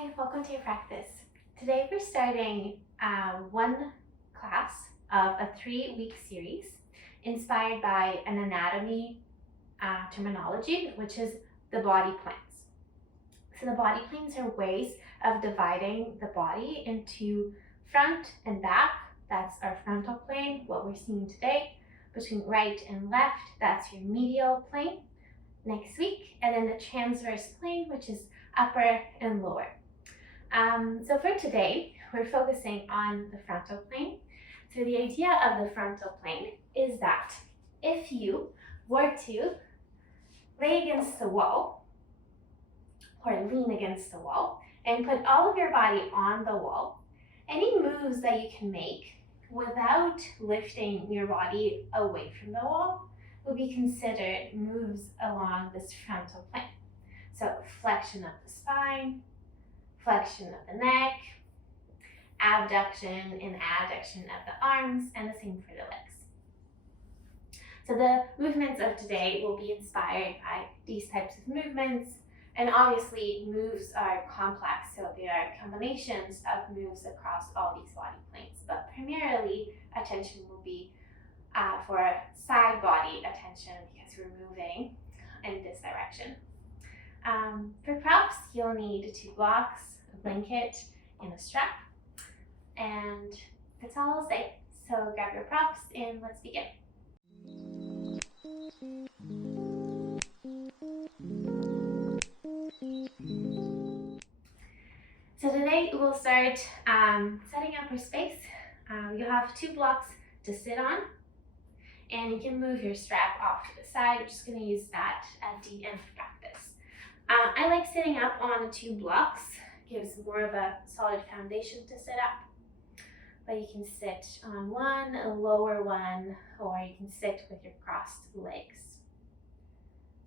Hi, welcome to your practice. Today we're starting one class of a 3-week series inspired by an anatomy terminology, which is the body planes. So the body planes are ways of dividing the body into front and back. That's our frontal plane, what we're seeing today. Between right and left, that's your medial plane next week. And then the transverse plane, which is upper and lower. So for today, we're focusing on the frontal plane. So the idea of the frontal plane is that if you were to lay against the wall or lean against the wall and put all of your body on the wall, any moves that you can make without lifting your body away from the wall will be considered moves along this frontal plane. So flexion of the spine, flexion of the neck, abduction and adduction of the arms, and the same for the legs. So the movements of today will be inspired by these types of movements, and obviously moves are complex, so there are combinations of moves across all these body planes, but primarily attention will be for side body attention because we're moving in this direction. For props, you'll need 2 blocks, a blanket, and a strap. And that's all I'll say. So grab your props and let's begin. So today we'll start setting up our space. You have 2 blocks to sit on, and you can move your strap off to the side. We're just going to use that at the end of practice. I like sitting up on 2 blocks. Gives more of a solid foundation to sit up. But you can sit on one, a lower one, or you can sit with your crossed legs.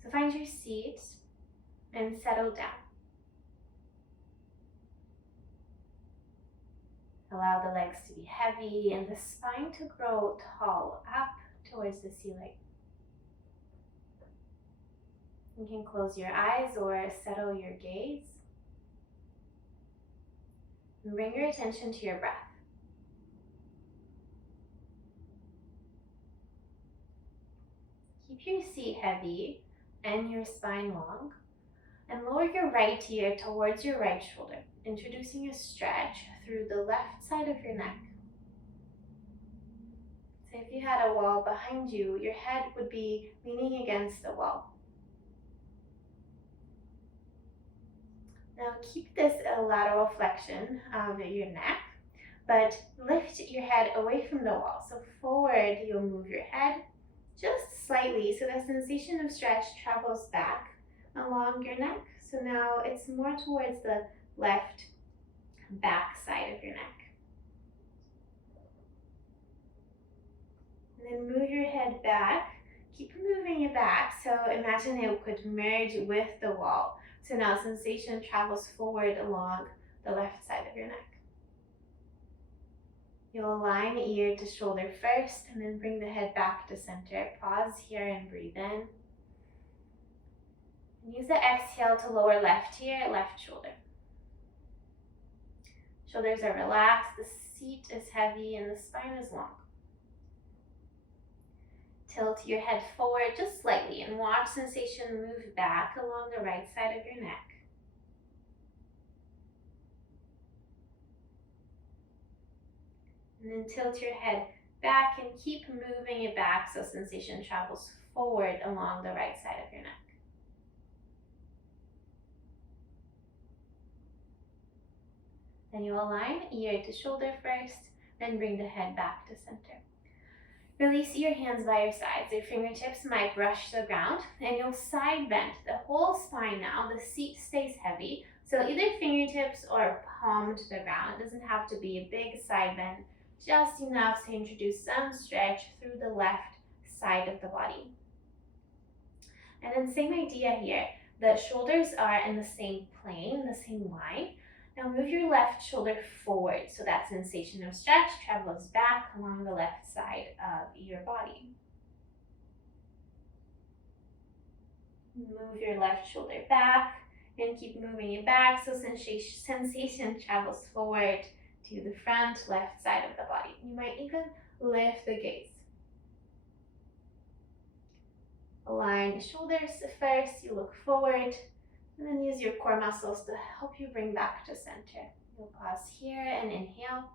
So find your seat and settle down. Allow the legs to be heavy and the spine to grow tall up towards the ceiling. You can close your eyes or settle your gaze. And bring your attention to your breath. Keep your seat heavy and your spine long, and lower your right ear towards your right shoulder, introducing a stretch through the left side of your neck. So if you had a wall behind you, your head would be leaning against the wall. Now keep this a lateral flexion of your neck, but lift your head away from the wall. So forward, you'll move your head just slightly, so the sensation of stretch travels back along your neck. So now it's more towards the left back side of your neck. And then move your head back. Keep moving it back, so imagine it could merge with the wall. So now sensation travels forward along the left side of your neck. You'll align ear to shoulder first and then bring the head back to center. Pause here and breathe in. And use the exhale to lower left ear, left shoulder. Shoulders are relaxed, the seat is heavy, and the spine is long. Tilt your head forward just slightly and watch sensation move back along the right side of your neck. And then tilt your head back and keep moving it back so sensation travels forward along the right side of your neck. Then you align ear to shoulder first, then bring the head back to center. Release your hands by your sides. Your fingertips might brush the ground, and you'll side bend the whole spine now. The seat stays heavy, so either fingertips or palm to the ground. It doesn't have to be a big side bend, just enough to introduce some stretch through the left side of the body. And then same idea here. The shoulders are in the same plane, the same line. Now move your left shoulder forward so that sensation of stretch travels back along the left side of your body. Move your left shoulder back And keep moving it back so sensation travels forward to the front left side of the body. You might even lift the gaze. Align the shoulders first, you look forward, and then use your core muscles to help you bring back to center. You'll pause here and inhale.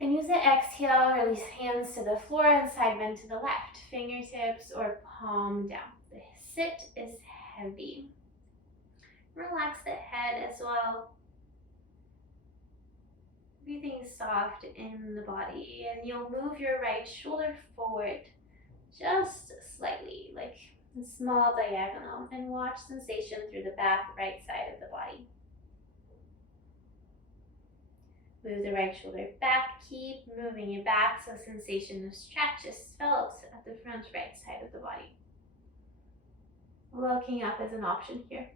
And use the exhale, release hands to the floor and side bend to the left, fingertips or palm down. The sit is heavy. Relax the head as well. Breathing soft in the body, and you'll move your right shoulder forward just slightly, like a small diagonal, and watch sensation through the back right side of the body. Move the right shoulder back, keep moving it back so sensation of stretch is felt at the front right side of the body. Looking up is an option here.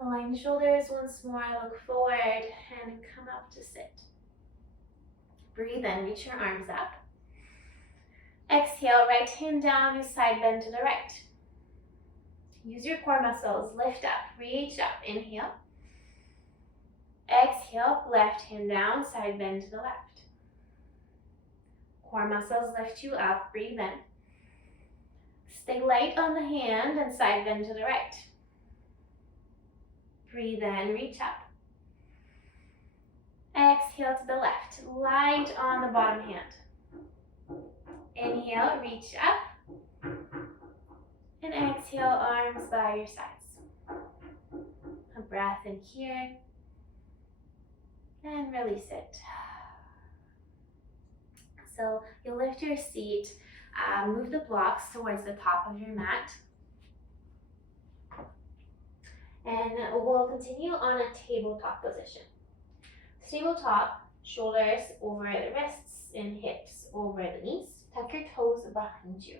Align the shoulders once more, look forward and come up to sit. Breathe in, reach your arms up. Exhale, right hand down, you side bend to the right. Use your core muscles, lift up, reach up, inhale. Exhale, left hand down, side bend to the left. Core muscles lift you up, breathe in. Stay light on the hand and side bend to the right. Breathe in, reach up. Exhale to the left, light on the bottom hand. Inhale, reach up. And exhale, arms by your sides. A breath in here. And release it. So you'll lift your seat, move the blocks towards the top of your mat. And we'll continue on a tabletop position. Tabletop, shoulders over the wrists and hips over the knees. Tuck your toes behind you.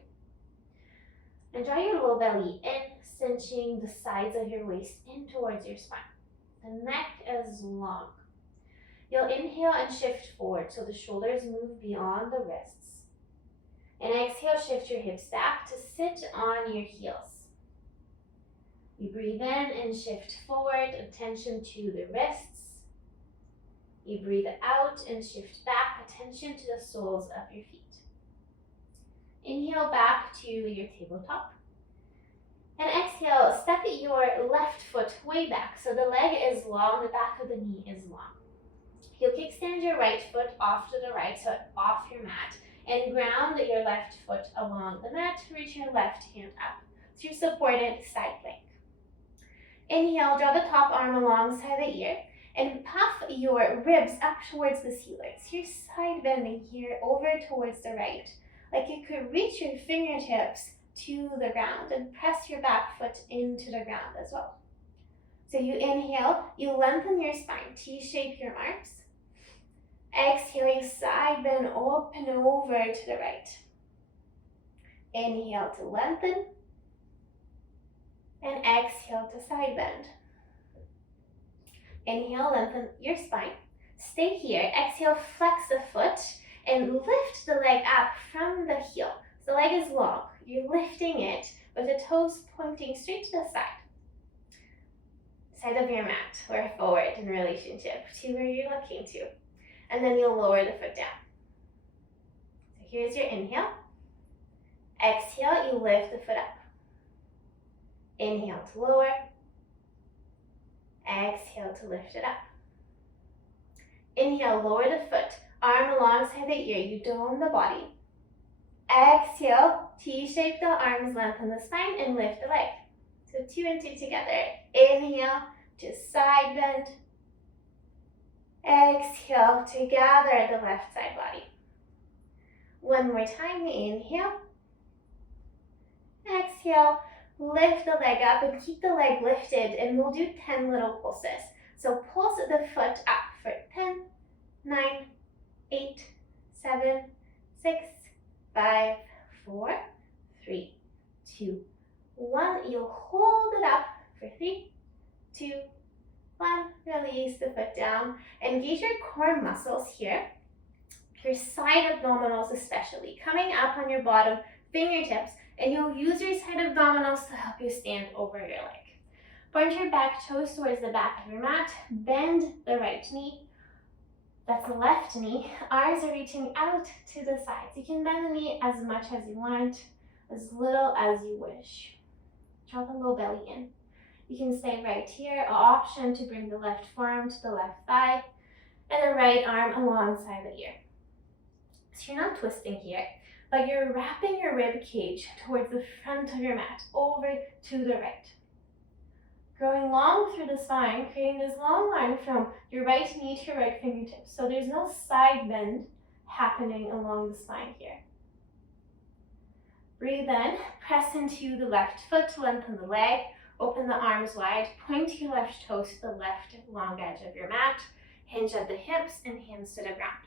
And draw your low belly in, cinching the sides of your waist in towards your spine. The neck is long. You'll inhale and shift forward so the shoulders move beyond the wrists. And exhale, shift your hips back to sit on your heels. You breathe in and shift forward, attention to the wrists. You breathe out and shift back, attention to the soles of your feet. Inhale back to your tabletop. And exhale, step your left foot way back so the leg is long, the back of the knee is long. You'll kickstand your right foot off to the right, so off your mat, and ground your left foot along the mat. Reach your left hand up to your supported side plank. Inhale, draw the top arm alongside the ear and puff your ribs up towards the ceiling. So you're side bending here over towards the right. Like you could reach your fingertips to the ground and press your back foot into the ground as well. So you inhale, you lengthen your spine, T-shape your arms. Exhale, you side bend, open over to the right. Inhale to lengthen. And exhale to side bend. Inhale, lengthen your spine. Stay here. Exhale, flex the foot and lift the leg up from the heel. So the leg is long. You're lifting it with the toes pointing straight to the side. Side of your mat or forward in relationship to where you're looking to. And then you'll lower the foot down. So here's your inhale. Exhale, you lift the foot up. Inhale to lower. Exhale to lift it up. Inhale, lower the foot, arm alongside the ear, you dome the body. Exhale, T-shape the arms, lengthen the spine, and lift the leg. So 2 and 2 together. Inhale, just side bend. Exhale to gather the left side body. One more time, inhale. Exhale, lift the leg up and keep the leg lifted, and we'll do 10 little pulses. So pulse the foot up for 10, 9, 8, 7, 6, 5, 4, 3, 2, 1. You'll hold it up for 3, 2, 1. Release the foot down. Engage your core muscles here. Your side abdominals especially. Coming up on your bottom fingertips, And you'll use your side abdominals to help you stand over your leg. Point your back toes towards the back of your mat. Bend the right knee. That's the left knee. Arms are reaching out to the sides. You can bend the knee as much as you want, as little as you wish. Draw the low belly in. You can stay right here. An option to bring the left forearm to the left thigh and the right arm alongside the ear. So you're not twisting here, but you're wrapping your rib cage towards the front of your mat, over to the right. Growing long through the spine, creating this long line from your right knee to your right fingertips. So there's no side bend happening along the spine here. Breathe in, press into the left foot, lengthen the leg, open the arms wide, point your left toes to the left long edge of your mat, hinge at the hips and hands to the ground.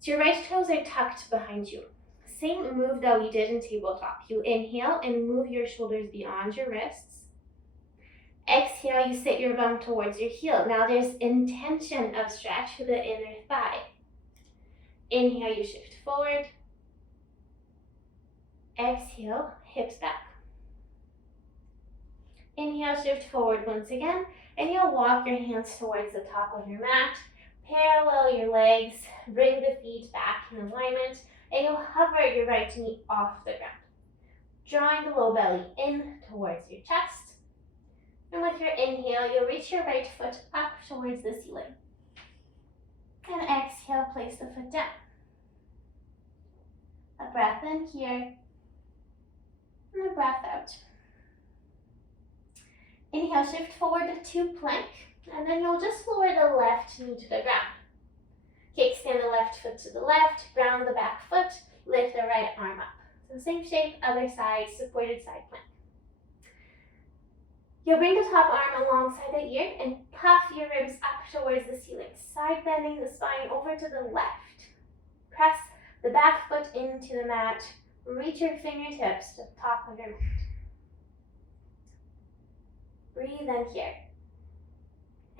So your right toes are tucked behind you. Same move that we did in tabletop. You inhale and move your shoulders beyond your wrists. Exhale, you sit your bum towards your heel. Now there's intention of stretch to the inner thigh. Inhale, you shift forward. Exhale, hips back. Inhale, shift forward once again, and you'll walk your hands towards the top of your mat. Parallel your legs, bring the feet back in alignment, and you'll hover your right knee off the ground. Drawing the low belly in towards your chest. And with your inhale, you'll reach your right foot up towards the ceiling. And exhale, place the foot down. A breath in here, and a breath out. Inhale, shift forward to plank, and then you'll just lower the left knee to the ground. Kickstand the left foot to the left, ground the back foot, lift the right arm up. So same shape, other side, supported side plank. You'll bring the top arm alongside the ear and puff your ribs up towards the ceiling, side bending the spine over to the left. Press the back foot into the mat, reach your fingertips to the top of your mat. Breathe in here.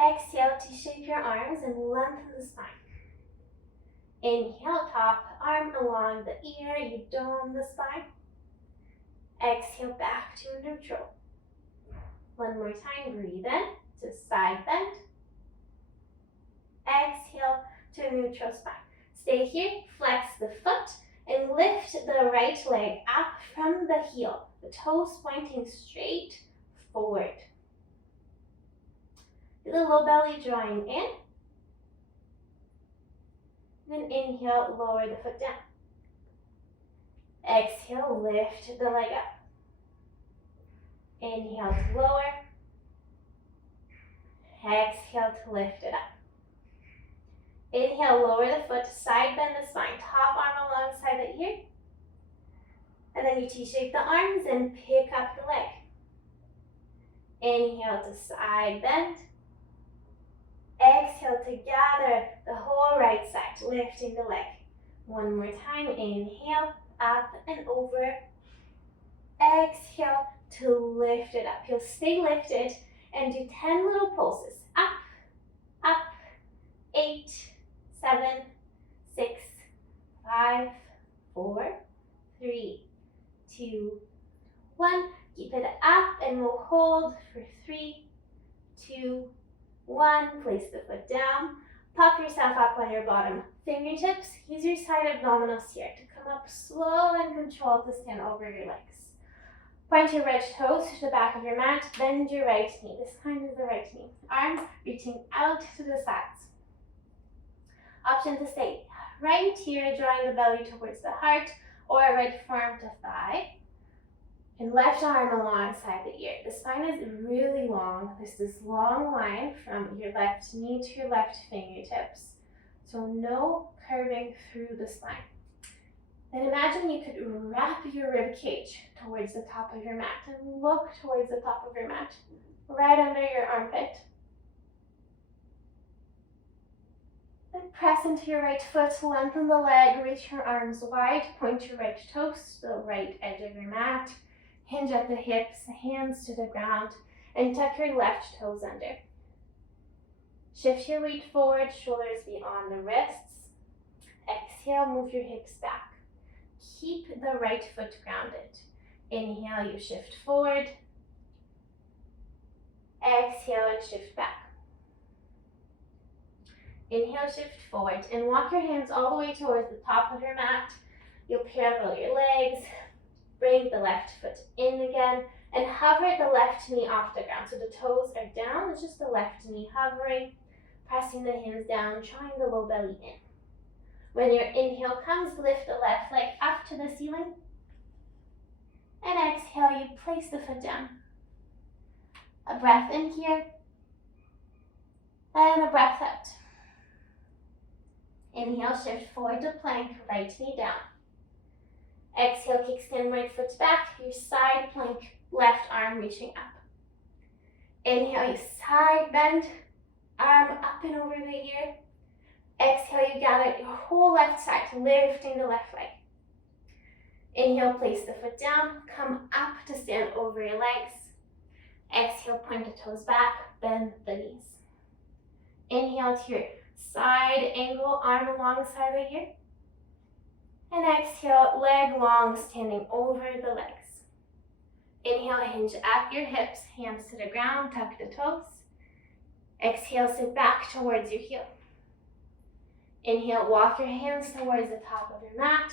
Exhale to shape your arms and lengthen the spine. Inhale, top arm along the ear, you dome the spine. Exhale, back to neutral. One more time, breathe in to side bend. Exhale to neutral spine. Stay here, flex the foot, and lift the right leg up from the heel. The toes pointing straight forward. Feel the low belly drawing in. Then inhale, lower the foot down. Exhale, lift the leg up. Inhale to lower. Exhale to lift it up. Inhale, lower the foot, side bend the spine, top arm alongside the ear. And then you T-shape the arms and pick up the leg. Inhale to side bend. Exhale to gather the whole right side, lifting the leg. One more time, inhale, up and over. Exhale to lift it up. You'll stay lifted and do 10 little pulses. Up, up, 8, 7, 6, 5, 4, 3, 2, 1. Keep it up and we'll hold for 3, 2, 1. Place the foot down. Pop yourself up on your bottom fingertips. Use your side abdominals here to come up slow and controlled to stand over your legs. Point your right toes to the back of your mat. Bend your right knee. This time is the right knee. Arms reaching out to the sides. Option to stay right here, drawing the belly towards the heart, or right forearm to thigh. And left arm alongside the ear. The spine is really long. There's this long line from your left knee to your left fingertips. So no curving through the spine. Then imagine you could wrap your rib cage towards the top of your mat and look towards the top of your mat, right under your armpit. And press into your right foot, lengthen the leg, reach your arms wide, point your right toes to the right edge of your mat, hinge at the hips, hands to the ground, and tuck your left toes under. Shift your weight forward, shoulders beyond the wrists. Exhale, move your hips back. Keep the right foot grounded. Inhale, you shift forward. Exhale and shift back. Inhale, shift forward and walk your hands all the way towards the top of your mat. You'll parallel your legs, bring the left foot in again, and hover the left knee off the ground. So the toes are down, it's just the left knee hovering, pressing the hands down, drawing the low belly in. When your inhale comes, lift the left leg up to the ceiling. And exhale, you place the foot down. A breath in here, and a breath out. Inhale, shift forward to plank, right knee down. Exhale, kickstand right foot back, your side plank, left arm reaching up. Inhale, you side bend, arm up and over the ear. Exhale, you gather your whole left side, lifting the left leg. Inhale, place the foot down, come up to stand over your legs. Exhale, point the toes back, bend the knees. Inhale to your side angle, arm alongside the ear. And exhale, leg long, standing over the legs. Inhale, hinge at your hips, hands to the ground, tuck the toes. Exhale, sit back towards your heel. Inhale, walk your hands towards the top of your mat.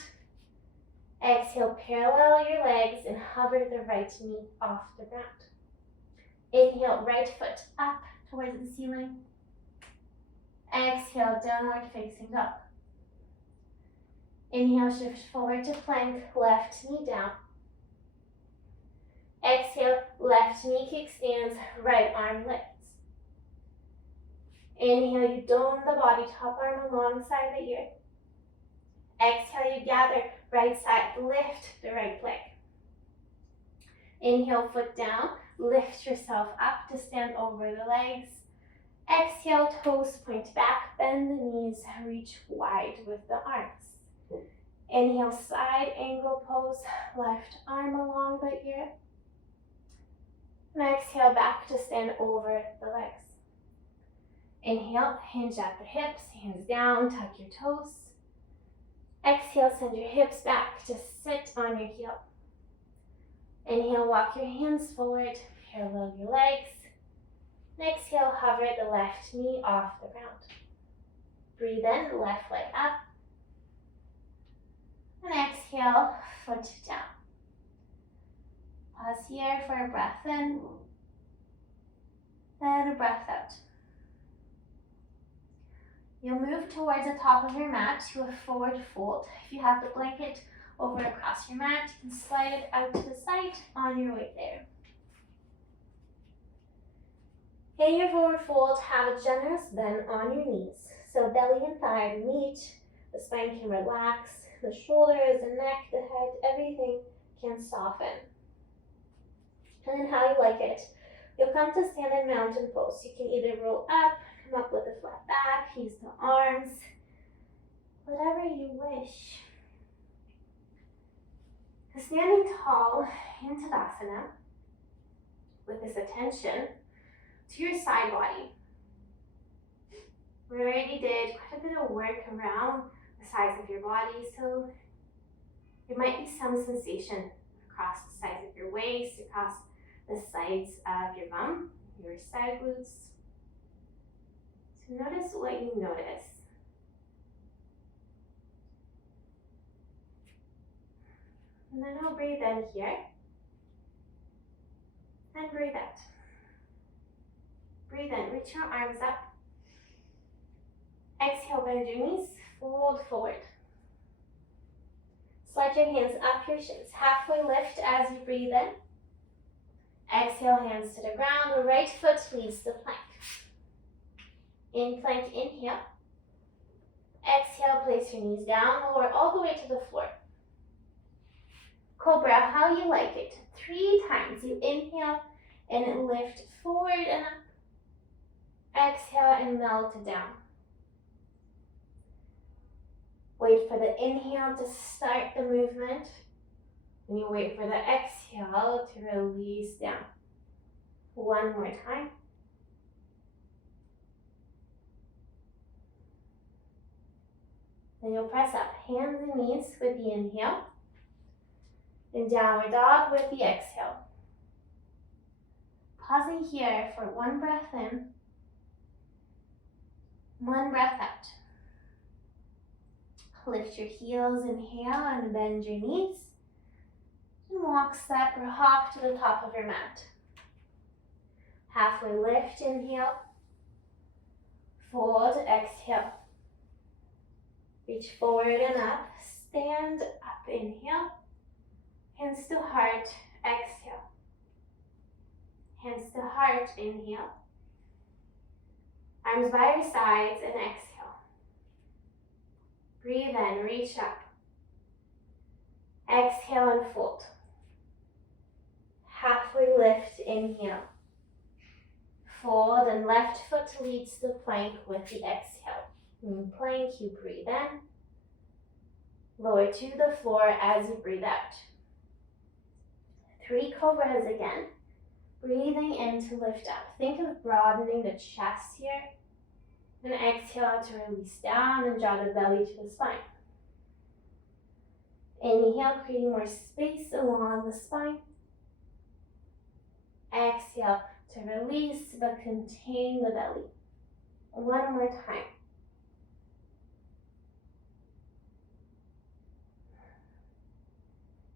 Exhale, parallel your legs and hover the right knee off the ground. Inhale, right foot up towards the ceiling. Exhale, downward facing dog. Inhale, shift forward to plank, left knee down. Exhale, left knee kickstands, right arm lifts. Inhale, you dome the body, top arm alongside the ear. Exhale, you gather, right side, lift the right leg. Inhale, foot down, lift yourself up to stand over the legs. Exhale, toes point back, bend the knees, reach wide with the arms. Inhale, side angle pose, left arm along the ear. And exhale, back to stand over the legs. Inhale, hinge at the hips, hands down, tuck your toes. Exhale, send your hips back to sit on your heel. Inhale, walk your hands forward, parallel your legs. And exhale, hover the left knee off the ground. Breathe in, left leg up. And exhale, foot down. Pause here for a breath in and a breath out. You'll move towards the top of your mat to a forward fold. If you have the blanket over across your mat, you can slide it out to the side on your way there. In your forward fold, have a generous bend on your knees. So belly and thigh meet, the spine can relax, the shoulders, the neck, the head, everything can soften. And then how you like it, you'll come to stand in mountain pose. You can either roll up, come up with a flat back, use the arms, whatever you wish. Standing tall in Tadasana with this attention to your side body. We already did quite a bit of work around the sides of your body, so there might be some sensation across the sides of your waist, across the sides of your bum, your side glutes. So notice what you notice. And then I'll breathe in here and breathe out. Breathe in, reach your arms up. Exhale, bend your knees, fold forward. Slide your hands up your shins, halfway lift as you breathe in. Exhale, hands to the ground, right foot leads the plank. In plank, inhale. Exhale, place your knees down, lower all the way to the floor. Cobra, how you like it. 3 times. You inhale and lift forward and up. Exhale and melt down. Wait for the inhale to start the movement. And you wait for the exhale to release down. 1 more time. Then you'll press up hands and knees with the inhale. In downward dog with the exhale. Pausing here for one breath in, one breath out. Lift your heels, inhale, and bend your knees. And walk, step, or hop to the top of your mat. Halfway lift, inhale. Fold, exhale. Reach forward and up. Stand up, inhale. Hands to heart, exhale. Hands to heart, inhale. Arms by your sides and exhale. Breathe in, reach up. Exhale and fold. Halfway lift, inhale. Fold and left foot leads the plank with the exhale. In plank, you breathe in. Lower to the floor as you breathe out. 3 cobras again. Breathing in to lift up. Think of broadening the chest here. And exhale to release down and draw the belly to the spine. Inhale, creating more space along the spine. Exhale to release but contain the belly. One more time.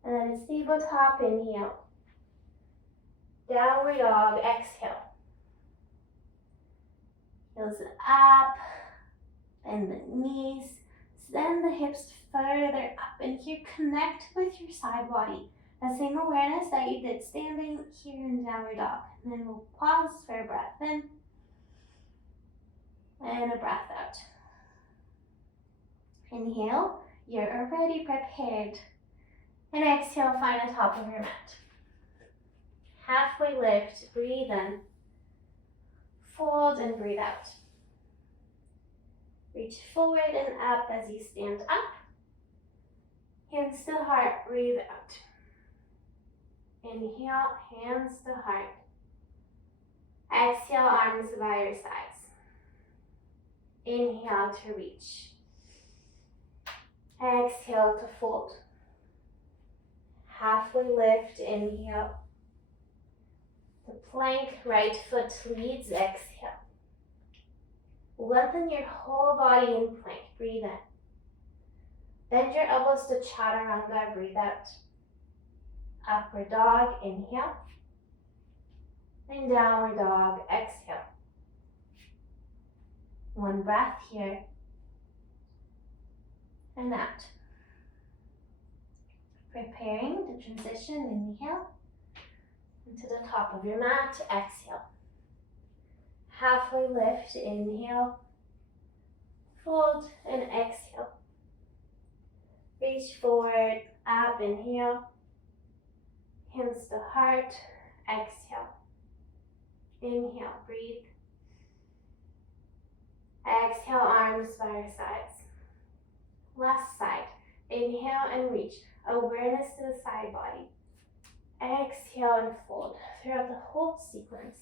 And then a tabletop, inhale. Downward dog, exhale. Heels up, bend the knees, send the hips further up, and here connect with your side body. That same awareness that you did standing here in downward dog. And then we'll pause for a breath in and a breath out. Inhale, you're already prepared. And exhale, find the top of your mat. Halfway lift, breathe in. Fold and breathe out. Reach forward and up as you stand up. Hands to heart, breathe out. Inhale, hands to heart. Exhale, arms by your sides. Inhale to reach. Exhale to fold. Halfway lift, inhale. The plank, right foot leads, exhale. Lengthen your whole body in plank, breathe in. Bend your elbows to chaturanga, breathe out. Upward dog, inhale. And downward dog, exhale. One breath here. And out. Preparing to transition, inhale. To the top of your mat, exhale. Halfway lift, inhale. Fold and exhale. Reach forward, up, inhale. Hands to heart, exhale. Inhale, breathe. Exhale, arms by your sides. Last side, inhale and reach. Awareness to the side body. Exhale and fold throughout the whole sequence.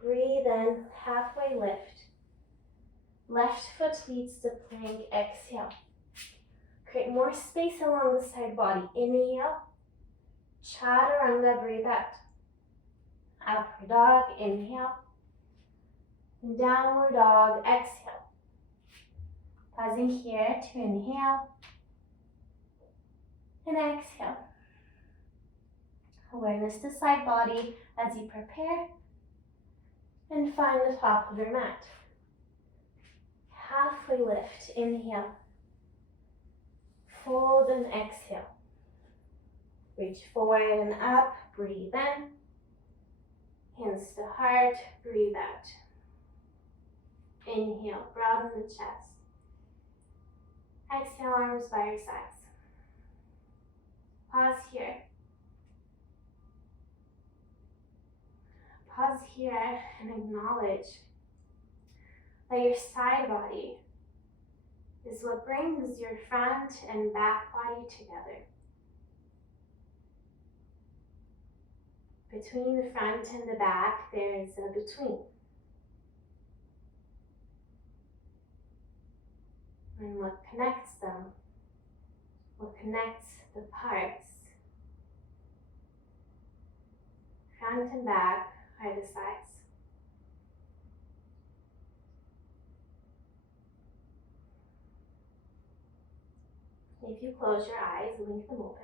Breathe in, halfway lift. Left foot leads to plank, exhale. Create more space along the side body. Inhale, chaturanga, breathe out. Upward dog, inhale. Downward dog, exhale. Pausing here to inhale and exhale. Awareness to side body as you prepare and find the top of your mat. Halfway lift, inhale. Fold and exhale. Reach forward and up, breathe in. Hands to heart, breathe out. Inhale, broaden the chest. Exhale, arms by your sides. Pause here. Pause here and acknowledge that your side body is what brings your front and back body together. Between the front and the back, there is a between. And what connects them, what connects the parts, front and back are the sides. If you close your eyes, link them open.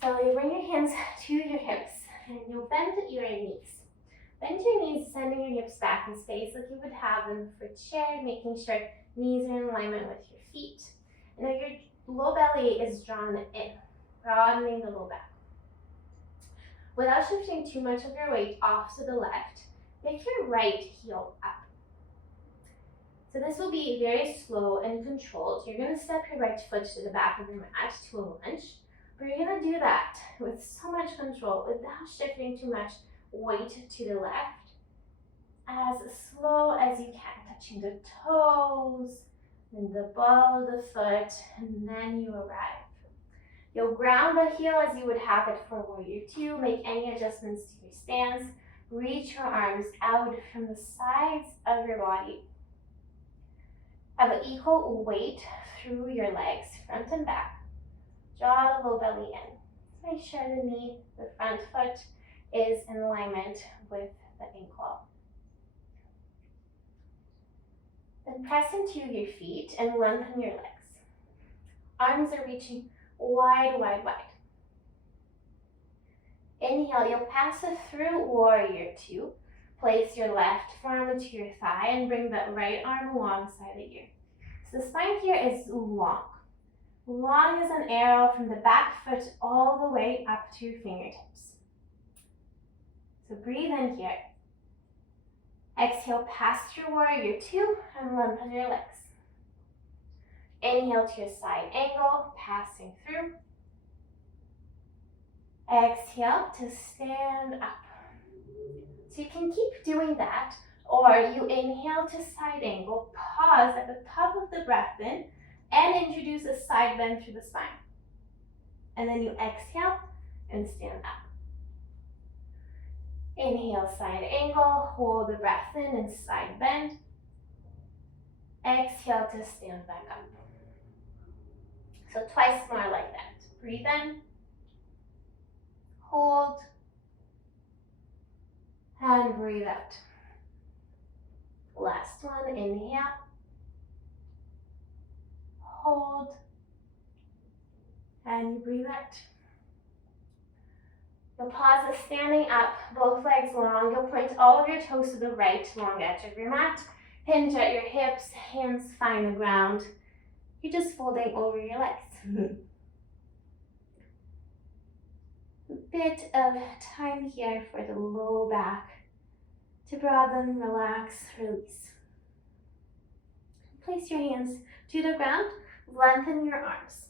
So you bring your hands to your hips and you'll bend your knees. Bend your knees, sending your hips back in space like you would have them for chair, making sure knees are in alignment with your feet. And now your low belly is drawn in, broadening the low back. Without shifting too much of your weight off to the left, make your right heel up. So this will be very slow and controlled. You're going to step your right foot to the back of your mat to a lunge, but you're going to do that with so much control without shifting too much weight to the left. As slow as you can, touching the toes, then the ball of the foot, and then you arrive. You'll ground the heel as you would have it for Warrior Two. Make any adjustments to your stance. Reach your arms out from the sides of your body. Have an equal weight through your legs, front and back. Draw the low belly in. Make sure the knee, the front foot, is in alignment with the ankle. Then press into your feet and lengthen your legs. Arms are reaching wide, wide, wide. Inhale, you'll pass it through Warrior Two. Place your left forearm to your thigh and bring that right arm alongside the ear. So the spine here is long. Long as an arrow from the back foot all the way up to your fingertips. So breathe in here. Exhale, pass through Warrior Two and lengthen your legs. Inhale to your side angle, passing through. Exhale to stand up. So you can keep doing that, or you inhale to side angle, pause at the top of the breath in, and introduce a side bend through the spine. And then you exhale and stand up. Inhale, side angle, hold the breath in and side bend. Exhale to stand back up. So twice more like that. Breathe in, hold, and breathe out. Last one, inhale, hold, and you breathe out. You'll pause as standing up, both legs long. You'll point all of your toes to the right, long edge of your mat. Hinge at your hips, hands find the ground. You're just folding over your legs. A bit of time here for the low back to broaden, relax, release. Place your hands to the ground, lengthen your arms.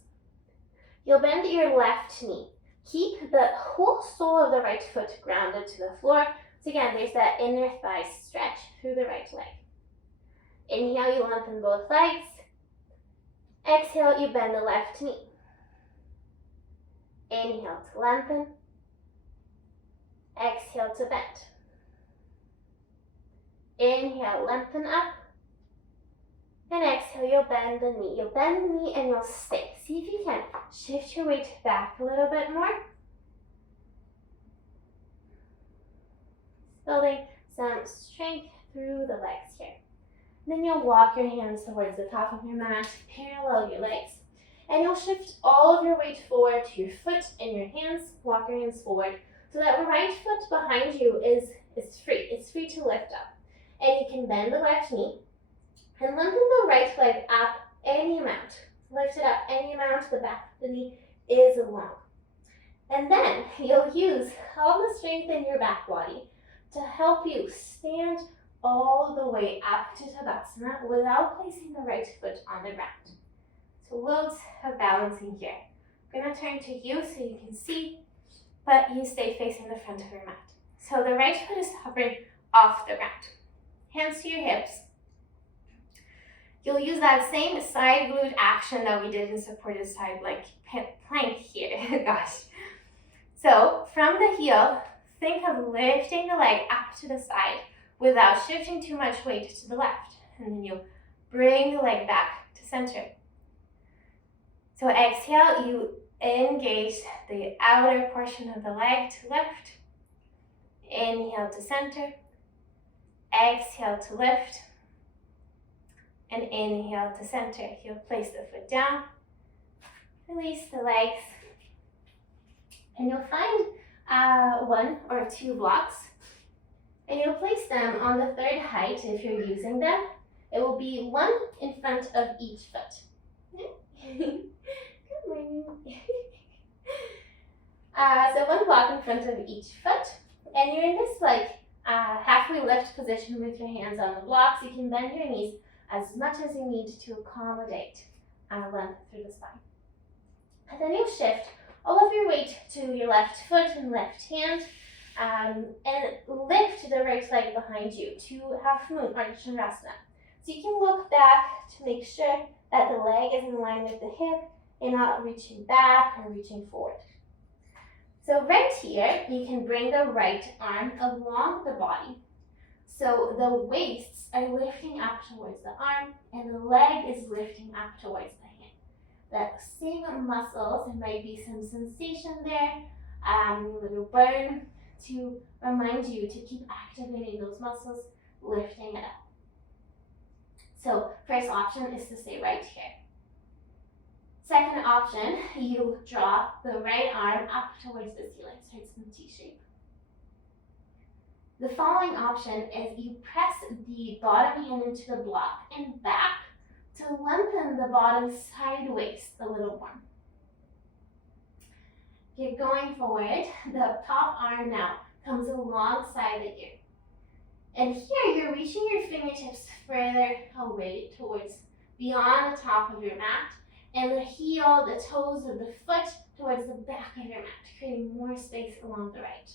You'll bend your left knee. Keep the whole sole of the right foot grounded to the floor. So again, there's that inner thigh stretch through the right leg. Inhale, you lengthen both legs. Exhale, you bend the left knee. Inhale to lengthen. Exhale to bend. Inhale, lengthen up. And exhale, you'll bend the knee. You'll bend the knee and you'll stay. See if you can shift your weight back a little bit more. Building some strength through the legs here. Then you'll walk your hands towards the top of your mat, parallel your legs. And you'll shift all of your weight forward to your foot and your hands. Walk your hands forward so that the right foot behind you is free. It's free to lift up. And you can bend the left knee and lengthen the right leg up any amount. Lift it up any amount. The back of the knee is long. And then you'll use all the strength in your back body to help you stand all the way up to Tadasana without placing the right foot on the ground. So loads of balancing here. I'm going to turn to you so you can see, but you stay facing the front of your mat. So the right foot is hovering off the ground. Hands to your hips. You'll use that same side glute action that we did in supported side plank here. Gosh. So from the heel, think of lifting the leg up to the side without shifting too much weight to the left. And then you'll bring the leg back to center. So exhale, you Engage the outer portion of the leg to lift. Inhale to center. Exhale to lift. And inhale to center. You'll place the foot down. Release the legs. And you'll find one or two blocks. And you'll place them on the third height if you're using them. It will be one in front of each foot. Good morning. So one block in front of each foot. And you're in this halfway lift position with your hands on the blocks. You can bend your knees as much as you need to accommodate length through the spine. And then you'll shift all of your weight to your left foot and left hand, and lift the right leg behind you to half moon or Shavasana. So you can look back to make sure that the leg is in line with the hip and not reaching back or reaching forward. So right here, you can bring the right arm along the body. So the waists are lifting up towards the arm and the leg is lifting up towards the hand. The same muscles, there might be some sensation there, a little burn to remind you to keep activating those muscles, lifting it up. So first option is to stay right here. Second option, you draw the right arm up towards the ceiling, so it's in T shape. The following option is you press the bottom hand into the block and back to lengthen the bottom sideways a little more. You're going forward, the top arm now comes alongside the ear. And here you're reaching your fingertips further away towards beyond the top of your mat, and the heel, the toes of the foot towards the back of your mat, creating more space along the right.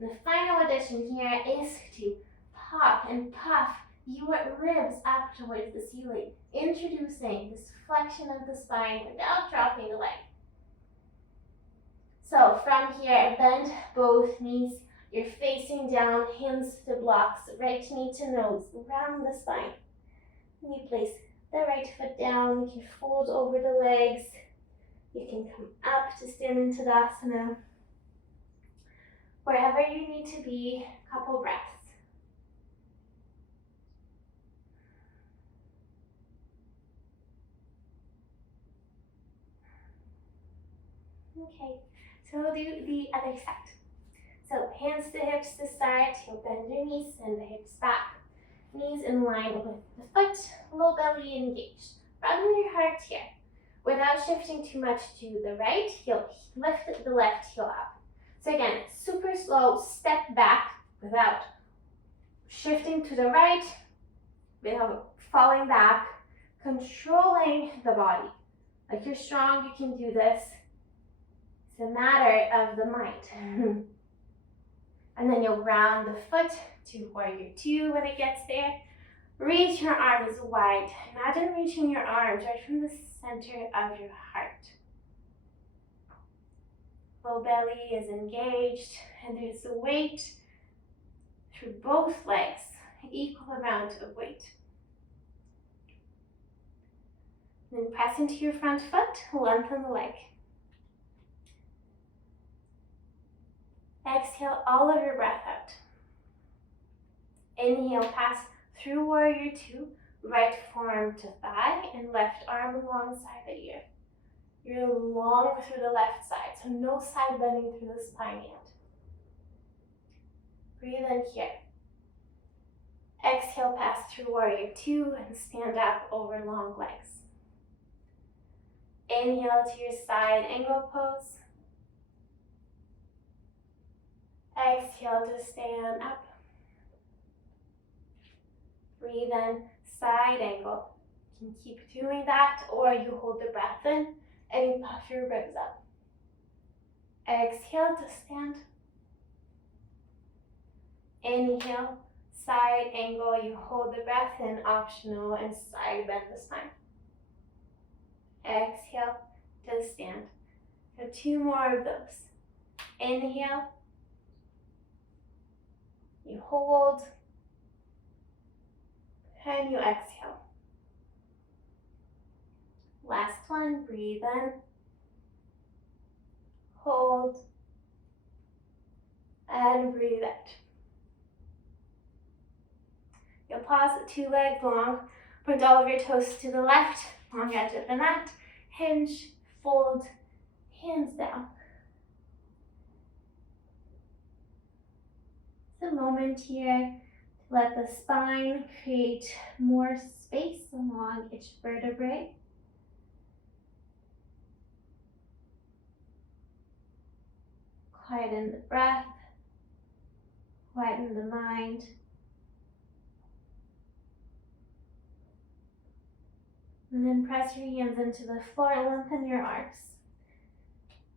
The final addition here is to pop and puff your ribs up towards the ceiling, introducing this flexion of the spine without dropping the leg. So from here, bend both knees. You're facing down, hands to blocks, right knee to nose, round the spine. And you place the right foot down. You can fold over the legs. You can come up to stand in Tadasana. Wherever you need to be, a couple breaths. Okay, so we'll do the other side. So hands to hips to start. You'll bend your knees, send the hips back. Knees in line with the foot, low belly engaged. Broaden your heart here. Without shifting too much to the right, you'll lift the left heel up. So again, super slow, step back without shifting to the right, without falling back, controlling the body. Like you're strong, you can do this. It's a matter of the mind. And then you'll ground the foot to warrior two when it gets there. Reach your arms wide. Imagine reaching your arms right from the center of your heart. Low belly is engaged, and there's a weight through both legs, equal amount of weight. Then press into your front foot, lengthen the leg. Exhale all of your breath out. Inhale, pass through warrior two, right forearm to thigh, and left arm alongside the ear. You're long through the left side, so no side bending through the spine yet. Breathe in here. Exhale, pass through warrior two and stand up over long legs. Inhale to your side angle pose. Exhale to stand up. Breathe in, side angle. You can keep doing that, or you hold the breath in and you puff your ribs up. Exhale to stand. Inhale, side angle. You hold the breath in, optional, and side bend the spine. Exhale to stand. So two more of those. Inhale. You hold. And you exhale. Last one, breathe in. hold, and breathe out. You'll pause at 2 legs long, bring all of your toes to the left, long edge of the mat, hinge, fold, hands down. It's a moment here to let the spine create more space along each vertebrae. Quieten the breath, quieten the mind. And then press your hands into the floor, lengthen your arms.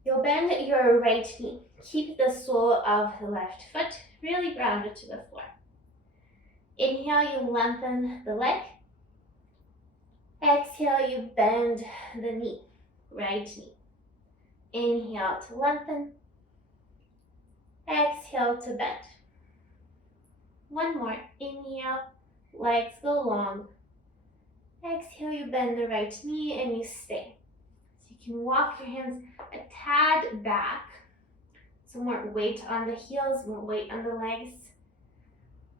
You'll bend your right knee. Keep the sole of the left foot really grounded to the floor. Inhale, you lengthen the leg. Exhale, you bend the knee, right knee. Inhale to lengthen. Exhale to bend. One more. Inhale, legs go long. Exhale, you bend the right knee and you stay. So you can walk your hands a tad back. So more weight on the heels, more weight on the legs.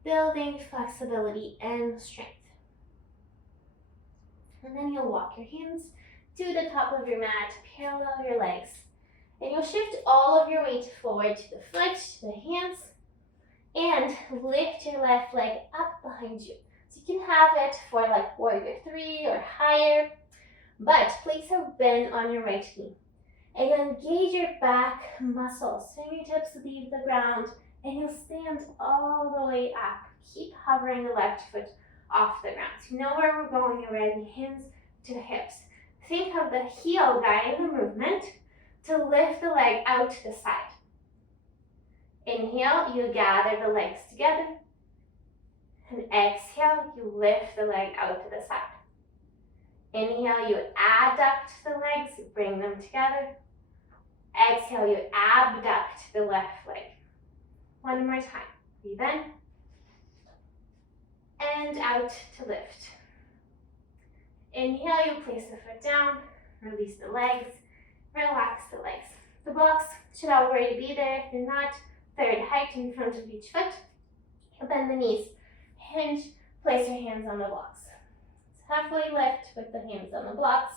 Building flexibility and strength. And then you'll walk your hands to the top of your mat, parallel your legs. And you'll shift all of your weight forward to the foot, to the hands, and lift your left leg up behind you. So you can have it for like warrior 3 or higher, but place a bend on your right knee. And then engage your back muscles. Fingertips leave the ground, and you'll stand all the way up. Keep hovering the left foot off the ground. So you know where we're going already, hands to the hips. Think of the heel guiding the movement to lift the leg out to the side. Inhale, you gather the legs together. And exhale, you lift the leg out to the side. Inhale, you adduct the legs, bring them together. Exhale, you abduct the left leg. One more time. Breathe in. And out to lift. Inhale, you place the foot down, release the legs, relax the legs. The blocks should already be there. If they're not, third height in front of each foot. Bend the knees, hinge, place your hands on the blocks. So halfway lift with the hands on the blocks.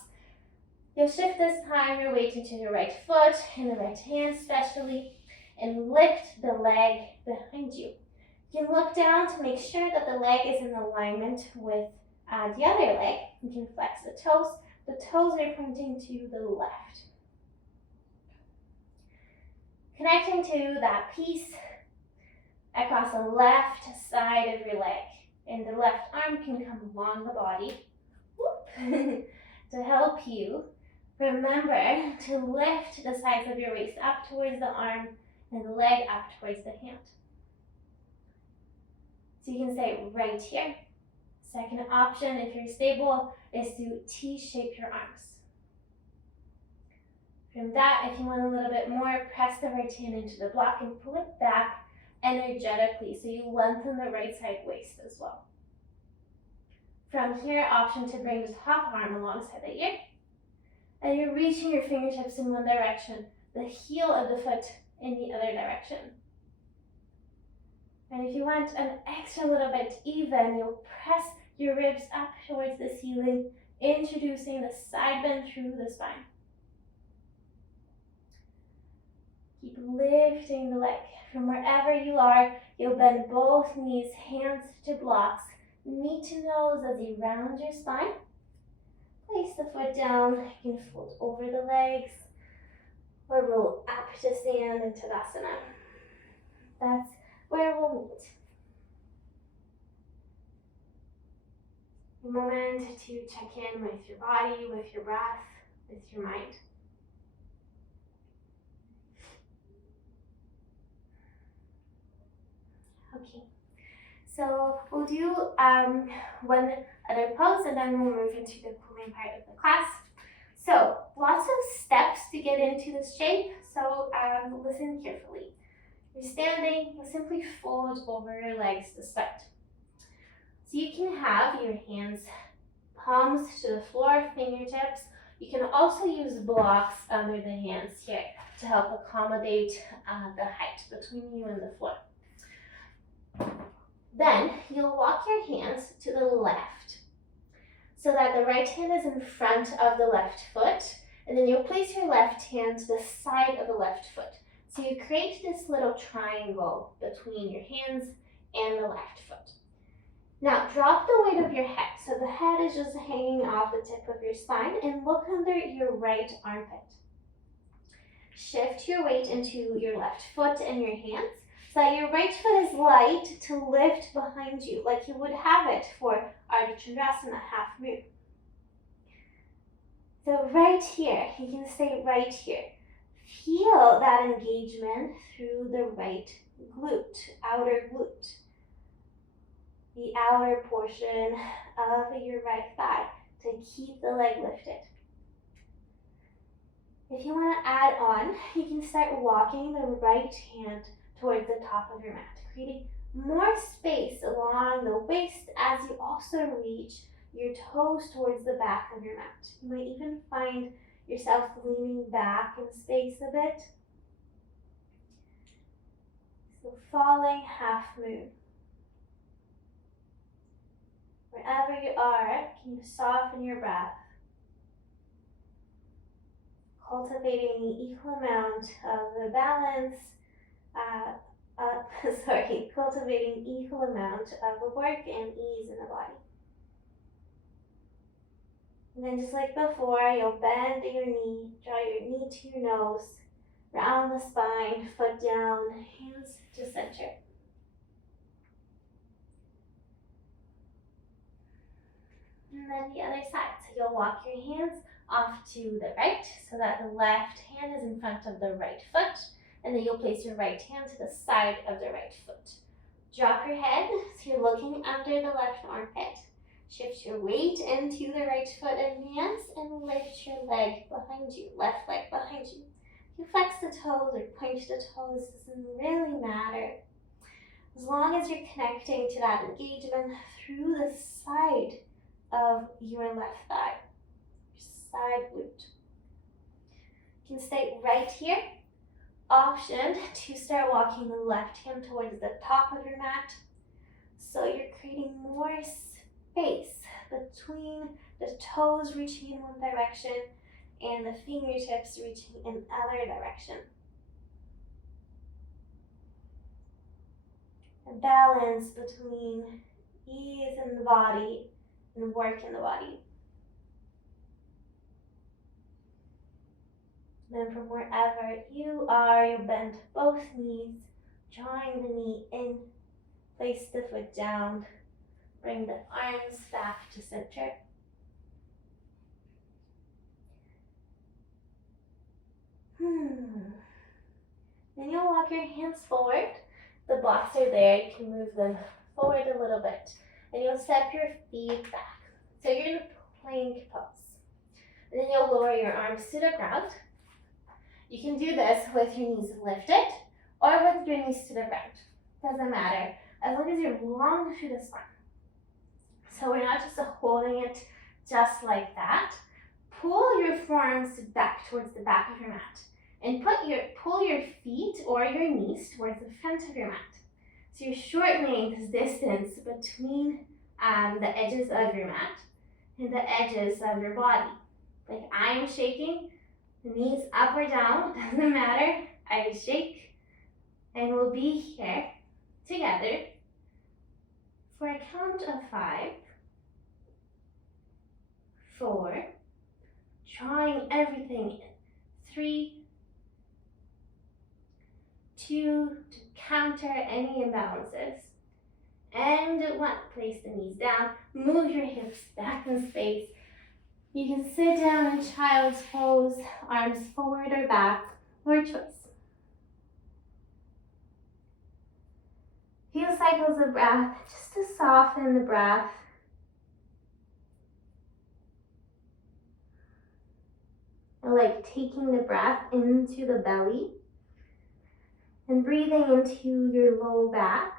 You'll shift this time your weight into your right foot and the right hand especially, and lift the leg behind you. You can look down to make sure that the leg is in alignment with the other leg. You can flex the toes. The toes are pointing to the left. Connecting to that piece across the left side of your leg. And the left arm can come along the body to help you. Remember to lift the sides of your waist up towards the arm and the leg up towards the hand. So you can say right here. Second option, if you're stable, is to T-shape your arms. From that, if you want a little bit more, press the right hand into the block and pull it back energetically so you lengthen the right side waist as well. From here, option to bring the top arm alongside the ear. And you're reaching your fingertips in one direction, the heel of the foot in the other direction. And if you want an extra little bit even, you'll press your ribs up towards the ceiling, introducing the side bend through the spine. Keep lifting the leg. From wherever you are, you'll bend both knees, hands to blocks, knee to nose as you round your spine. Place the foot down, you can fold over the legs, or roll up to stand in Tadasana. That's where we'll meet. A moment to check in with your body, with your breath, with your mind. Okay, so we'll do one other pose and then we'll move into the cooling part of the class. So lots of steps to get into this shape, so listen carefully. You're standing, you'll simply fold over your legs to start. So you can have your hands palms to the floor, fingertips. You can also use blocks under the hands here. to help accommodate the height between you and the floor. Then you'll walk your hands to the left so that the right hand is in front of the left foot, and then you'll place your left hand to the side of the left foot. So you create this little triangle between your hands and the left foot. Now drop the weight of your head. So the head is just hanging off the tip of your spine, and look under your right armpit. Shift your weight into your left foot and your hands so that your right foot is light to lift behind you, like you would have it for Ardha Chandrasana, half moon. So right here, you can stay right here. Feel that engagement through the right glute, outer glute, the outer portion of your right thigh to keep the leg lifted. If you want to add on, you can start walking the right hand towards the top of your mat, creating more space along the waist as you also reach your toes towards the back of your mat. You might even find yourself leaning back in space a bit. So falling half moon. Wherever you are, can you soften your breath? Cultivating the equal amount of balance, cultivating equal amount of work and ease in the body. And then just like before, you'll bend your knee, draw your knee to your nose, round the spine, foot down, hands to center. And then the other side. So you'll walk your hands off to the right so that the left hand is in front of the right foot, and then you'll place your right hand to the side of the right foot. Drop your head so you're looking under the left armpit. Shift your weight into the right foot and hands and lift your leg behind you, left leg behind you. You flex the toes or point the toes, doesn't really matter. As long as you're connecting to that engagement through the side of your left thigh, your side glute. You can stay right here. Option to start walking the left hand towards the top of your mat. So you're creating more space between the toes reaching in one direction and the fingertips reaching in other direction. A balance between ease in the body and work in the body. Then from wherever you are, you bend both knees, drawing the knee in, place the foot down, bring the arms back to center. Then you'll walk your hands forward. The blocks are there, you can move them forward a little bit. And you'll step your feet back. So you're in a plank pose. And then you'll lower your arms to the ground. You can do this with your knees lifted or with your knees to the ground. Doesn't matter, as long as you're long through the spine. So we're not just holding it just like that. Pull your forearms back towards the back of your mat. And pull your feet or your knees towards the front of your mat. So you're shortening this distance between the edges of your mat and the edges of your body. Like I'm shaking, the knees up or down, doesn't matter. I shake, and we'll be here together for a count of 5, 4, drawing everything in, 3, 2, to counter any imbalances, and 1, place the knees down, move your hips back in space. You can sit down in child's pose, arms forward or back, your choice. Few cycles of breath just to soften the breath. Like taking the breath into the belly and breathing into your low back.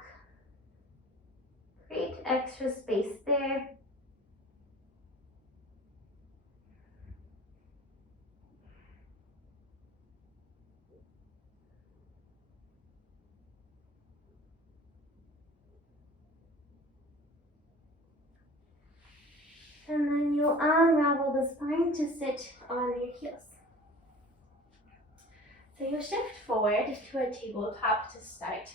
Create extra space there. you'll unravel the spine to sit on your heels. So you'll shift forward to a tabletop to start,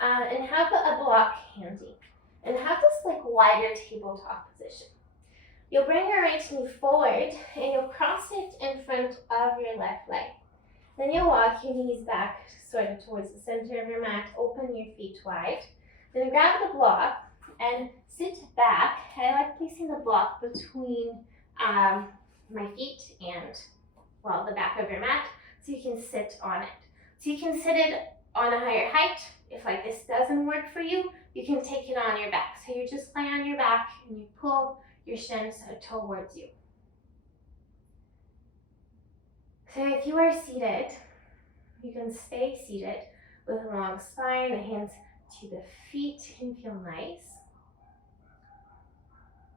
and have a block handy, and have this like wider tabletop position. You'll bring your right knee forward and you'll cross it in front of your left leg. Then you'll walk your knees back sort of towards the center of your mat, open your feet wide. Then grab the block and sit back. I like placing the block between my feet and, well, the back of your mat so you can sit on it. So you can sit it on a higher height. If like this doesn't work for you, you can take it on your back. So you just lie on your back and you pull your shins towards you. So if you are seated, you can stay seated with a long spine, the hands to the feet can feel nice.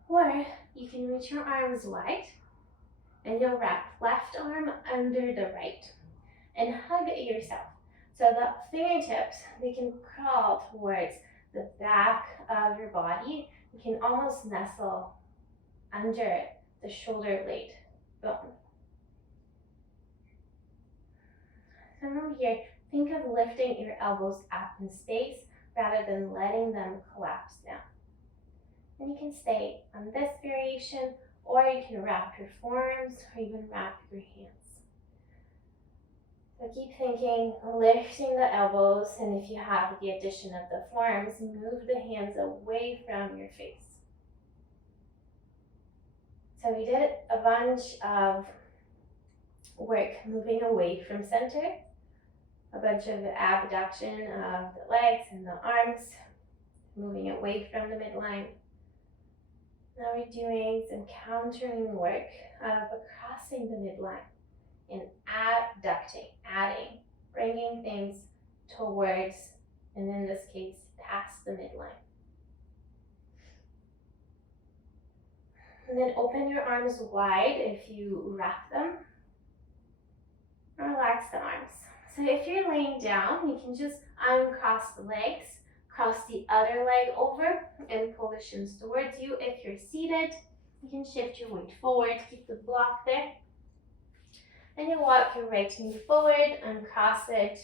Or you can reach your arms wide and you'll wrap left arm under the right and hug yourself. So the fingertips, they can crawl towards the back of your body. You can almost nestle under the shoulder blade bone. So from here, think of lifting your elbows up in space rather than letting them collapse down. And you can stay on this variation, or you can wrap your forearms or even wrap your hands. So keep thinking, lifting the elbows, and if you have the addition of the forearms, move the hands away from your face. So we did a bunch of work moving away from center, a bunch of abduction of the legs and the arms, moving away from the midline. Now we're doing some countering work of crossing the midline and abducting, adding, bringing things towards, and in this case, past the midline. And then open your arms wide if you wrap them. Relax the arms. So if you're laying down, you can just uncross the legs, cross the other leg over, and pull the shins towards you. If you're seated, you can shift your weight forward, keep the block there. Then you walk your right knee forward, uncross it,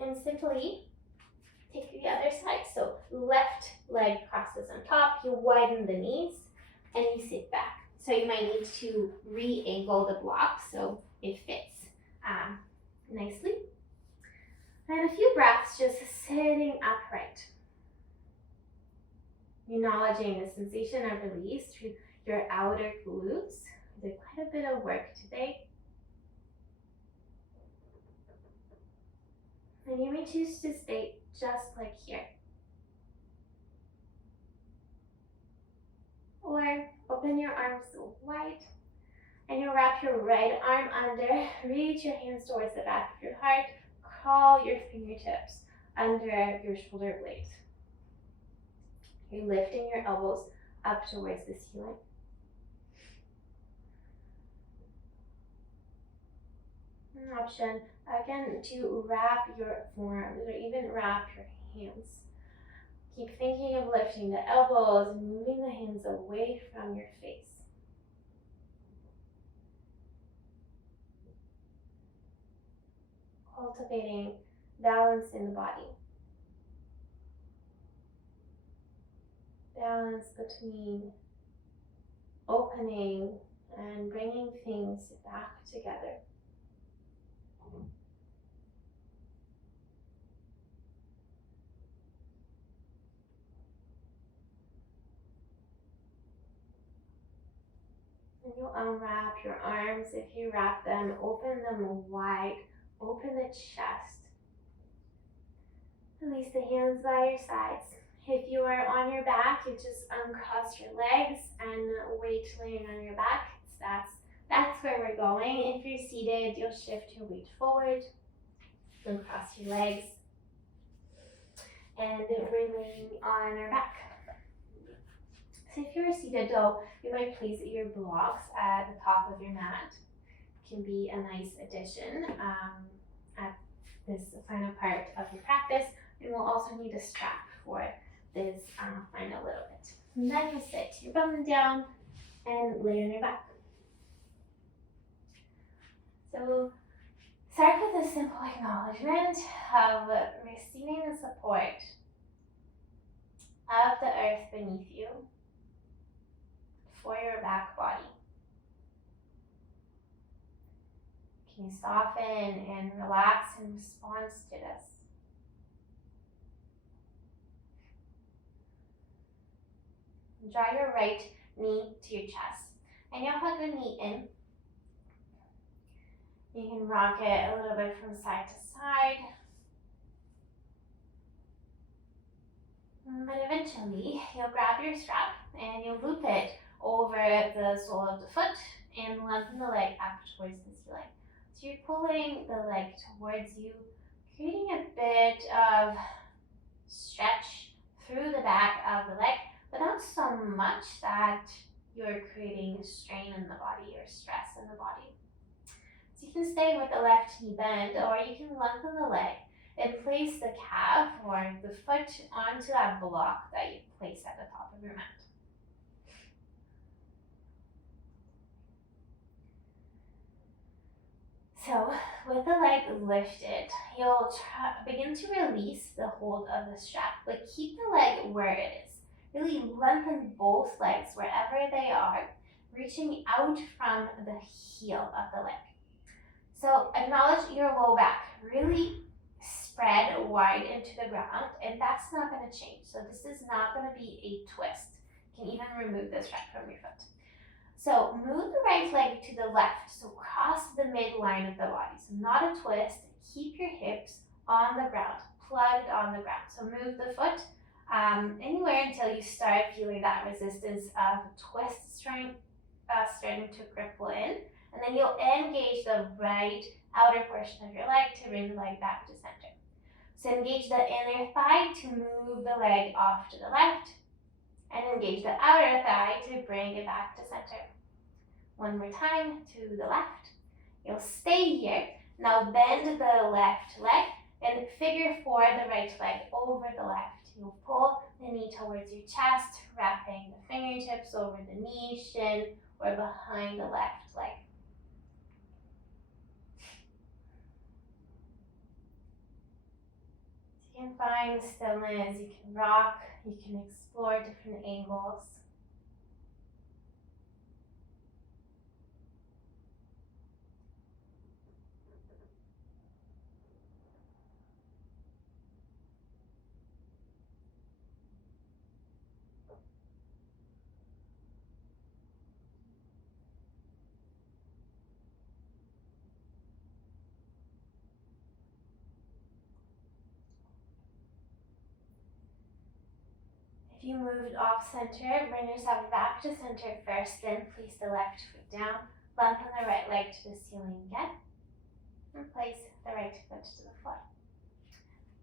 and simply take the other side. So left leg crosses on top, you widen the knees, and you sit back. So you might need to re-angle the block so it fits nicely. And a few breaths just sitting upright. Acknowledging the sensation of release through your outer glutes. We did quite a bit of work today. And you may choose to stay just like here. Or open your arms wide and you'll wrap your right arm under, reach your hands towards the back of your heart, crawl your fingertips under your shoulder blades. You're lifting your elbows up towards the ceiling. An option, again, to wrap your forearms or even wrap your hands. Keep thinking of lifting the elbows and moving the hands away from your face. Cultivating balance in the body. Balance between opening and bringing things back together. And you'll unwrap your arms. If you wrap them, open them wide. Open the chest. Release the hands by your sides. If you are on your back, you just uncross your legs and weight laying on your back. That's where we're going. If you're seated, you'll shift your weight forward, uncross your legs, and we're laying on our back. So if you're seated though, you might place your blocks at the top of your mat. It can be a nice addition at this final part of your practice. And we'll also need a strap for this final little bit. And then you sit your bum down, and lay on your back. So start with a simple acknowledgement of receiving the support of the earth beneath you for your back body. Can you soften and relax in response to this? Draw your right knee to your chest. And you'll hug the knee in. You can rock it a little bit from side to side. But eventually, you'll grab your strap and you'll loop it over the sole of the foot and lengthen the leg up towards the ceiling. So you're pulling the leg towards you, creating a bit of stretch through the back of the leg, but not so much that you're creating strain in the body or stress in the body. So you can stay with the left knee bend, or you can lengthen the leg and place the calf or the foot onto that block that you place at the top of your mat. So with the leg lifted, you'll begin to release the hold of the strap, but keep the leg where it is. Really lengthen both legs wherever they are, reaching out from the heel of the leg. So acknowledge your low back. Really spread wide into the ground, and that's not going to change. So this is not going to be a twist. You can even remove the strap from your foot. So move the right leg to the left. So cross the midline of the body. So not a twist. Keep your hips on the ground, plugged on the ground. So move the foot anywhere until you start feeling that resistance of twist starting to cripple in. And then you'll engage the right outer portion of your leg to bring the leg back to center. So engage the inner thigh to move the leg off to the left, and engage the outer thigh to bring it back to center. One more time to the left. You'll stay here. Now bend the left leg and figure four the right leg over the left. You'll pull the knee towards your chest, wrapping the fingertips over the knee, shin, or behind the left leg. You can find stillness, you can rock, you can explore different angles. If you moved off center, bring yourself back to center first, then place the left foot down, lengthen the right leg to the ceiling again, and place the right foot to the floor.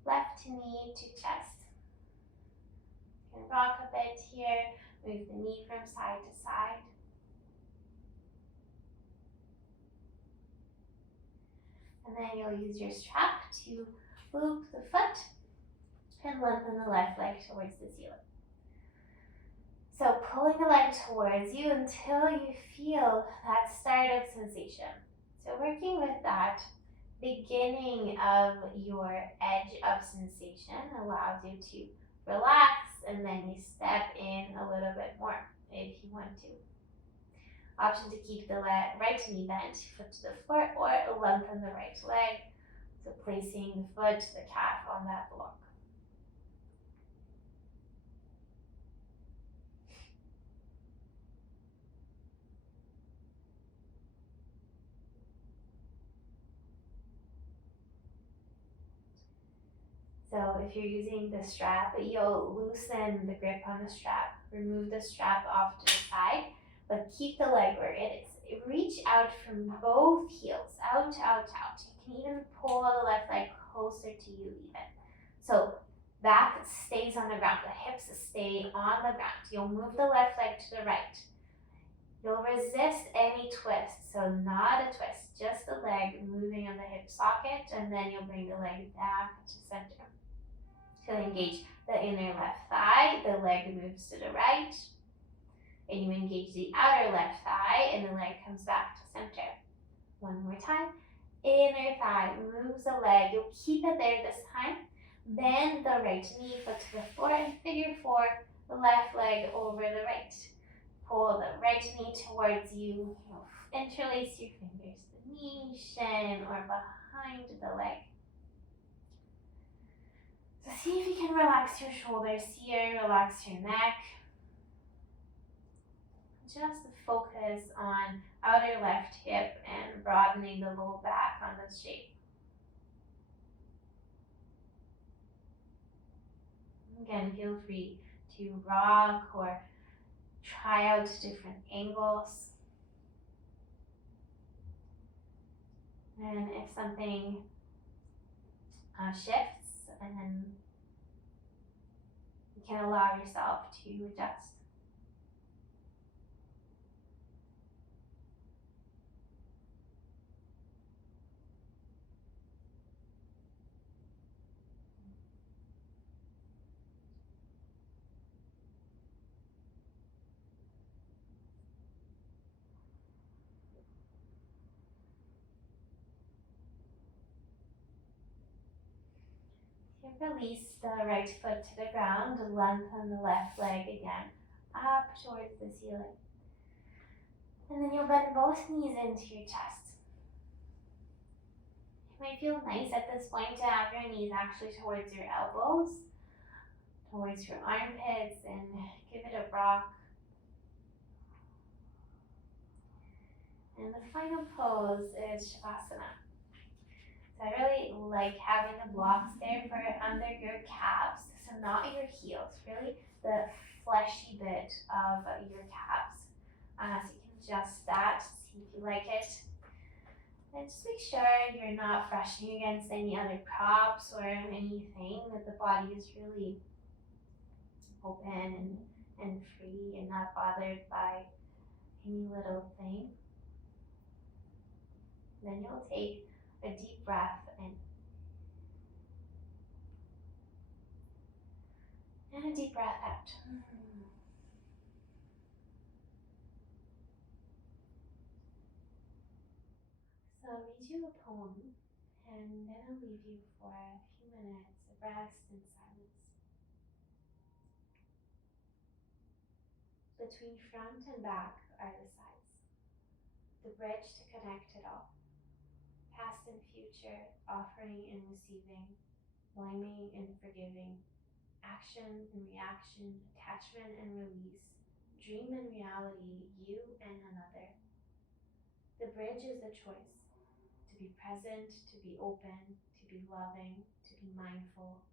Left knee to chest. You can rock a bit here, move the knee from side to side. And then you'll use your strap to loop the foot and lengthen the left leg towards the ceiling. So pulling the leg towards you until you feel that start of sensation. So working with that beginning of your edge of sensation allows you to relax, and then you step in a little bit more if you want to. Option to keep the right knee bent, foot to the floor, or lengthen the right leg. So placing the foot, the calf on that block. So if you're using the strap, you'll loosen the grip on the strap, remove the strap off to the side, but keep the leg where it is. Reach out from both heels, out, out, out. You can even pull the left leg closer to you even. So back stays on the ground, the hips stay on the ground. You'll move the left leg to the right. You'll resist any twist, so not a twist, just the leg moving on the hip socket, and then you'll bring the leg back to center. So engage the inner left thigh, the leg moves to the right. and you engage the outer left thigh, and the leg comes back to center. One more time. Inner thigh moves the leg. You'll keep it there this time. Bend the right knee, foot to the floor, and figure four, the left leg over the right. Pull the right knee towards you. Interlace your fingers, the knee, shin, or behind the leg. So see if you can relax your shoulders here, relax your neck. Just focus on outer left hip and broadening the low back on this shape. Again, feel free to rock or try out different angles. And if something shifts, then you can allow yourself to adjust. Release the right foot to the ground, lengthen the left leg again, up towards the ceiling. And then you'll bend both knees into your chest. It might feel nice at this point to have your knees actually towards your elbows, towards your armpits, and give it a rock. And the final pose is Shavasana. So I really like having the blocks there for under your calves, so not your heels, really the fleshy bit of your calves. So you can adjust that, see if you like it. And just make sure you're not brushing against any other props or anything, that the body is really open and free and not bothered by any little thing. Then you'll take a deep breath in. And a deep breath out. So I'll read you a poem, and then I'll leave you for a few minutes of rest and silence. Between front and back are the sides, the bridge to connect it all. Past and future, offering and receiving, blaming and forgiving, action and reaction, attachment and release, dream and reality, you and another. The bridge is a choice. To be present, to be open, to be loving, to be mindful,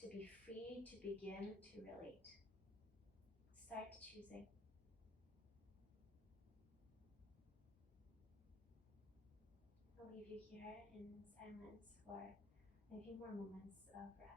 to be free, to begin to relate. Start choosing. I'll leave you here in silence for a few more moments of rest.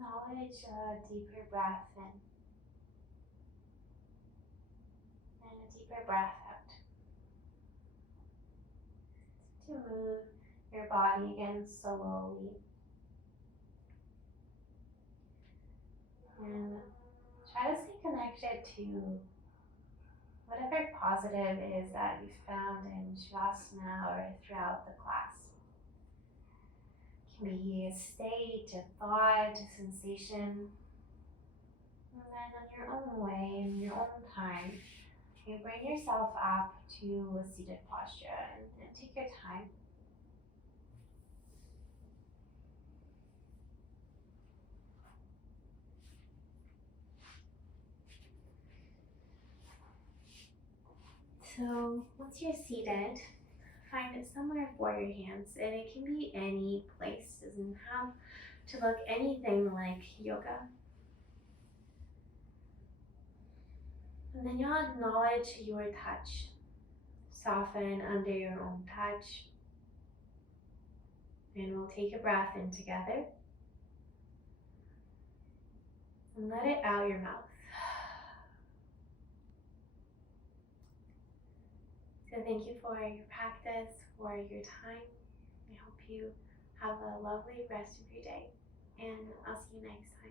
Acknowledge a deeper breath in and a deeper breath out. To move your body again slowly. And try to stay connected to whatever positive it is that you found in Shavasana or throughout the class. It can be a state, a thought, a sensation. And then on your own way, in your own time, you bring yourself up to a seated posture and take your time. So once you're seated, find somewhere for your hands, and it can be any place. It doesn't have to look anything like yoga. And then you'll acknowledge your touch. Soften under your own touch. And we'll take a breath in together. And let it out your mouth. So thank you for your practice, for your time. I hope you have a lovely rest of your day. And I'll see you next time.